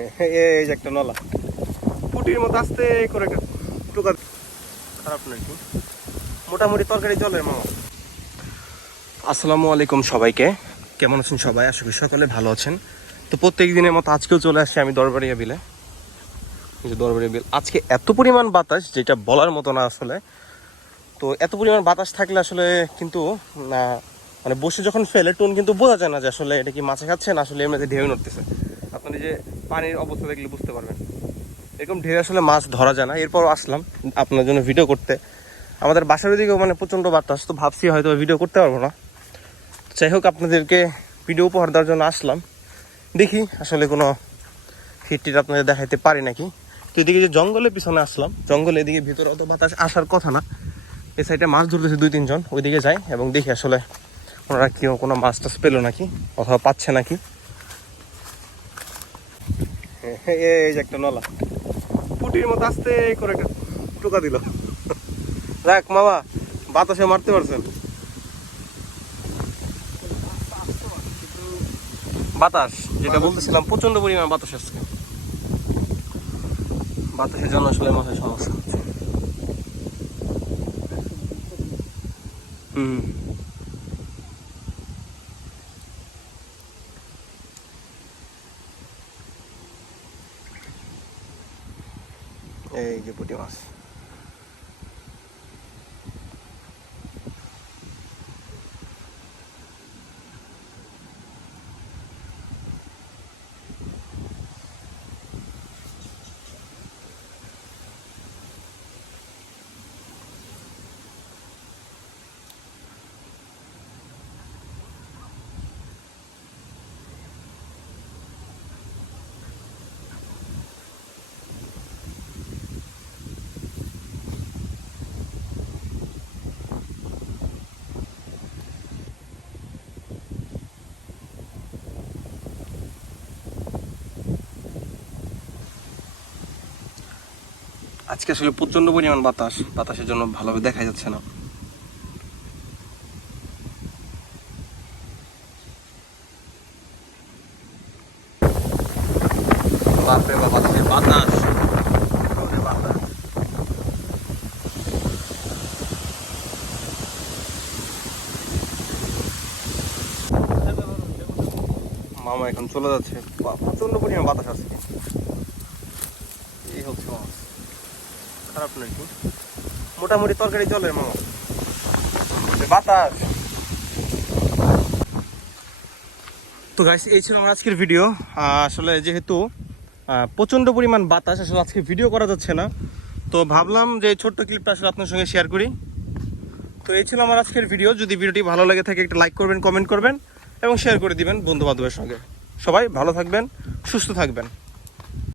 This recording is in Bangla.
এই যে একটা নলা পুটির মতো আস্তে করে একটা টোকা, খারাপ নয় কি, মোটামুটি তরকারি জলের মামা। আসসালামু আলাইকুম সবাইকে, কেমন আছেন সবাই? আশা করি সকলে ভালো আছেন। তো প্রত্যেক দিনের মতো আজকেও চলে আসছি আমি দরবারিয়া বিলে। যে দরবারিয়া বিল, আজকে এত পরিমাণ বাতাস যেটা বলার মতো না আসলে। তো এত পরিমাণ বাতাস থাকলে আসলে কিন্তু না, মানে বসে যখন ফেলে টোন কিন্তু বোঝা যায় না যে আসলে এটা কি মাছে খাচ্ছে না আসলে এমনিতে ঢেউ নড়তেছে। আপনারা যে পানির অবস্থা দেখলে বুঝতে পারবেন, এরকম ঢেউ আসলে মাছ ধরা যায় না। এরপরও আসলাম আপনার জন্য ভিডিও করতে। আমাদের বাসার ওদিকেও মানে প্রচণ্ড বাতাস, তো ভাবছি হয়তো ভিডিও করতে পারবো না। যাই হোক, আপনাদেরকে ভিডিও উপহার দেওয়ার জন্য আসলাম। দেখি আসলে কোনো হিটটির আপনাদের দেখাইতে পারি নাকি। তো এদিকে যে জঙ্গলের পিছনে আসলাম, জঙ্গলে এদিকে ভিতরে অত বাতাস আসার কথা না। এই সাইডে মাছ ধরতেছে 2-3 জন, ওইদিকে যাই এবং দেখি আসলে ওনারা কেউ কোনো মাছ টাছ পেলো নাকি অথবা পাচ্ছে নাকি। এই যে একটা নলা পুটির মতো আস্তে করে একটা টোকা দিল। যাক মামা, বাতাসে মারতে পারছেন। বাতাস যেটা বলতেছিলাম, প্রচন্ড পরিমাণ বাতাস আসছে। বাতাসের জন্য আসলে মাথায় সমস্যা হচ্ছে। হুম, এই যে পুঁটি মাছ। আজকে আসলে প্রচন্ড পরিমাণ বাতাস, বাতাসের জন্য ভালোভাবে দেখা যাচ্ছে না। বাপরে বাবা, বাতাসের বাতাস, জোরে বাতাস। মামা এখন চলে যাচ্ছে, প্রচন্ড পরিমাণ বাতাস আছে। এই হচ্ছে মাছ, খারাপ নয় কি, মোটামুটি তরকারি জলের মামা। বাতাস। তো গাইস, এই ছিল আমার আজকের ভিডিও। আসলে যেহেতু প্রচণ্ড পরিমাণ বাতাস, আসলে আজকে ভিডিও করা যাচ্ছে না, তো ভাবলাম যে এই ছোট্ট ক্লিপটা আসলে আপনার সঙ্গে শেয়ার করি। তো এই ছিল আমার আজকের ভিডিও। যদি ভিডিওটি ভালো লাগে থাকে একটা লাইক করবেন, কমেন্ট করবেন এবং শেয়ার করে দিবেন বন্ধু বান্ধবের সঙ্গে। সবাই ভালো থাকবেন, সুস্থ থাকবেন।